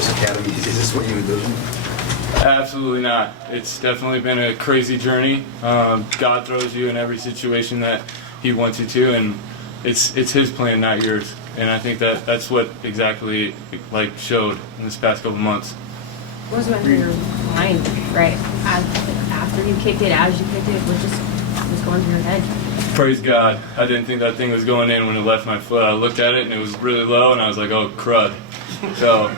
Force Academy, is this what you envisioned? Absolutely not. It's definitely been a crazy journey. God throws you in every situation that He wants you to, and it's His plan, not yours. And I think that's what exactly like showed in this past couple months. What was going through your mind, right? After you kicked it, as you kicked it, what was going through your head? Praise God. I didn't think that thing was going in when it left my foot. I looked at it and it was really low, and I was like, oh, crud. So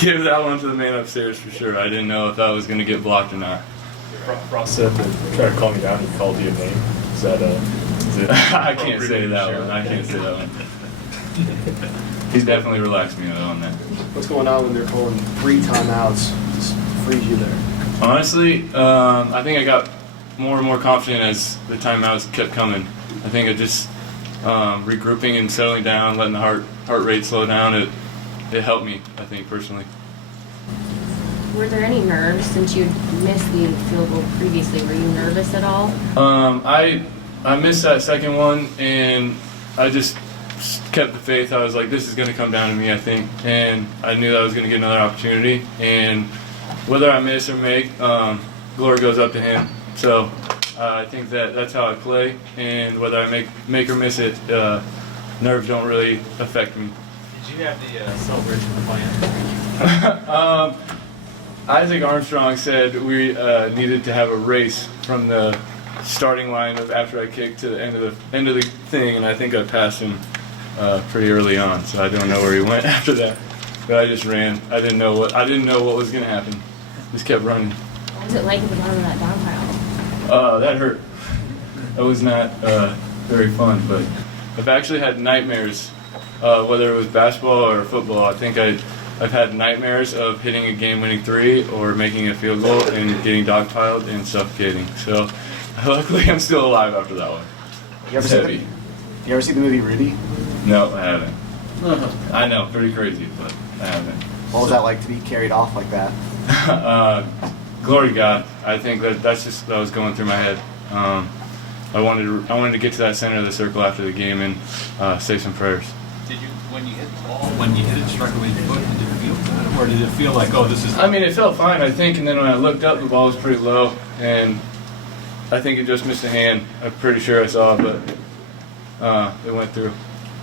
give that one to the man upstairs for sure. I didn't know if that was going to get blocked or not. Ross said to try to calm you down. He called you a name. Is that is it I can't say that one. I can't say that one. He's definitely relaxed me on that. What's going on when they're calling 3 timeouts? Just freeze you there. Honestly, I think I got more and more confident as the timeouts kept coming. I think it just regrouping and settling down, letting the heart rate slow down, it helped me, I think, personally. Were there any nerves since you missed the field goal previously? Were you nervous at all? I missed that second one, and I just kept the faith. I was like, this is going to come down to me, I think. And I knew that I was going to get another opportunity. And whether I miss or make, glory goes up to Him. So I think that's how I play. And whether I make or miss it, nerves don't really affect me. Did you have the celebration plan? Isaac Armstrong said we needed to have a race from the starting line of after I kicked to the end of the thing, and I think I passed him pretty early on. So I don't know where he went after that, but I just ran. I didn't know what was going to happen. Just kept running. What was it like at the bottom of that dog pile? That hurt. That was not very fun, but I've actually had nightmares, whether it was basketball or football. I think I've had nightmares of hitting a game-winning 3 or making a field goal and getting dogpiled and suffocating. So luckily I'm still alive after that one. You ever see the movie Rudy? No, I haven't. I know, pretty crazy, but I haven't. What was that like to be carried off like that? Glory to God. I think that's just what was going through my head. I wanted to get to that center of the circle after the game and say some prayers. Did you, when you hit the ball, when you hit it, struck it with your foot, did it feel good? Or did it feel like, oh, this is... I mean, it felt fine, I think, and then when I looked up, the ball was pretty low, and I think it just missed a hand. I'm pretty sure I saw it, but it went through.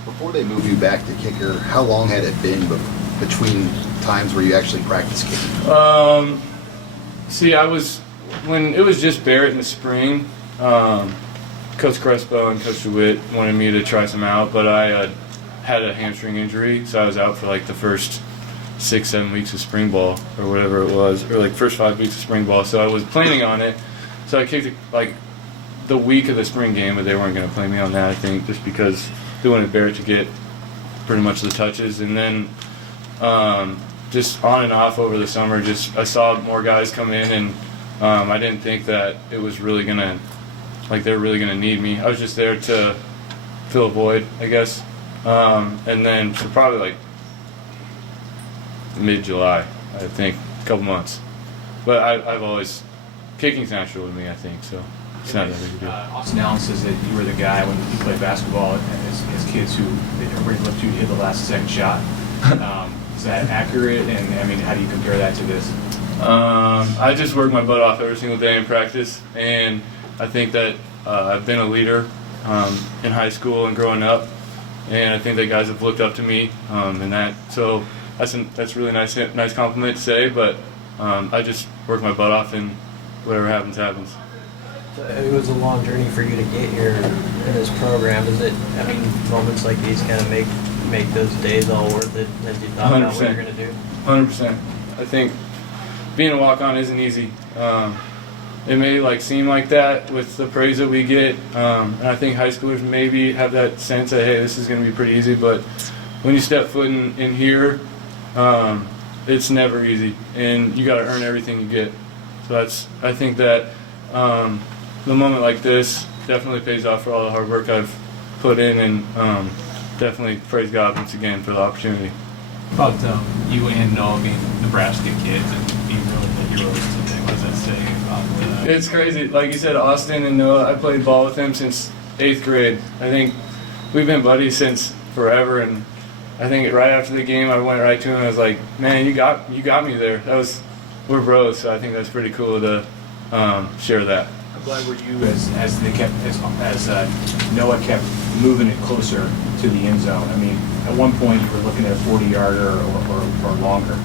Before they moved you back to kicker, how long had it been between times where you actually practiced kicking? See, when it was just Barrett in the spring, Coach Crespo and Coach DeWitt wanted me to try some out, but I had a hamstring injury, so I was out for like the first 6-7 weeks of spring ball or whatever it was, or like first 5 weeks of spring ball. So I was planning on it. So I kicked it like the week of the spring game, but they weren't going to play me on that, I think, just because they wanted Barrett to get pretty much the touches. And then just on and off over the summer, I saw more guys come in, and I didn't think that it was really going to, like they were really going to need me. I was just there to fill a void, I guess. And then, so probably like mid-July, I think, a couple months. But I've always, kicking's natural with me, I think, so it's not that big a deal. Austin Allen says that you were the guy when you played basketball as kids who everybody looked to hit the last second shot. Is that accurate? And I mean, how do you compare that to this? I just work my butt off every single day in practice, and I think that I've been a leader in high school and growing up, and I think that guys have looked up to me in that. So that's really nice compliment to say, but I just work my butt off, and whatever happens, happens. It was a long journey for you to get here in this program. Is it? I mean, moments like these kind of make those days all worth it as you thought about what you're going to do. 100%. I think being a walk-on isn't easy. It may seem like that with the praise that we get, and I think high schoolers maybe have that sense that, hey, this is going to be pretty easy, but when you step foot in here, it's never easy, and you got to earn everything you get. So I think that the moment like this definitely pays off for all the hard work I've put in, and definitely praise God once again for the opportunity. About you and Noah being Nebraska kids and being really the heroes today, what does that say about It's crazy. Like you said, Austin and Noah, I played ball with him since 8th grade. I think we've been buddies since forever, and I think right after the game, I went right to him. I was like, "Man, you got me there. We're bros." So I think that's pretty cool to share that. How glad were you as Noah kept moving it closer to the end zone? I mean, at one point you were looking at a 40-yarder or longer.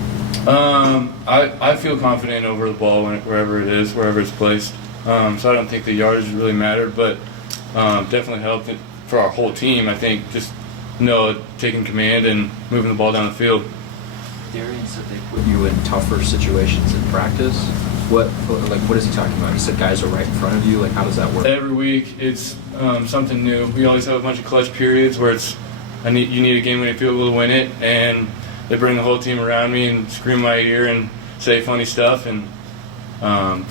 I feel confident over the ball wherever it is, wherever it's placed. So I don't think the yardage really mattered, but definitely helped it for our whole team. I think just Noah taking command and moving the ball down the field. Darian said they put you in tougher situations in practice. What is he talking about? He said guys are right in front of you. Like, how does that work? Every week it's something new. We always have a bunch of clutch periods where you need a game-winning field goal to win it, and they bring the whole team around me and scream in my ear and say funny stuff, and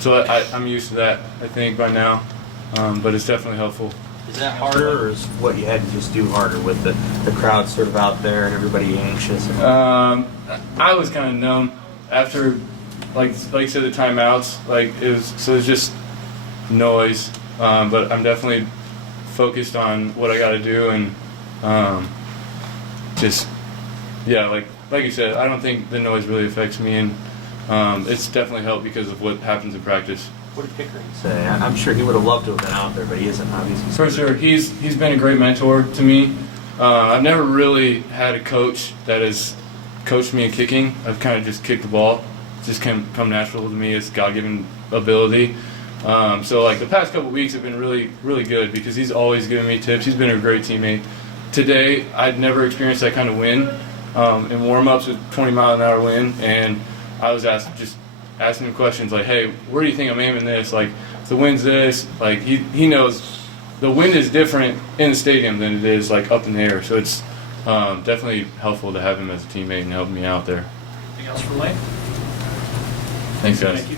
so I'm used to that, I think, by now. But it's definitely helpful. Is that harder, or is what you had to just do harder with the crowd sort of out there and everybody anxious? I was kind of numb after, like you said, the timeouts. It's just noise. But I'm definitely focused on what I got to do, and like you said, I don't think the noise really affects me, and it's definitely helped because of what happens in practice. What did Pickering say? I'm sure he would have loved to have been out there, but he isn't, obviously. For sure, he's been a great mentor to me. I've never really had a coach that has coached me in kicking. I've kind of just kicked the ball. It's just come natural to me. It's God-given ability. So like the past couple weeks have been really, really good because he's always giving me tips. He's been a great teammate. Today, I'd never experienced that kind of wind in warm-ups with 20-mile-an-hour wind, and I was asking him questions like, "Hey, where do you think I'm aiming this? Like, if the wind's this." Like he knows the wind is different in the stadium than it is like up in the air. So it's definitely helpful to have him as a teammate and helping me out there. Anything else for Lane? Thanks, guys. Thank you.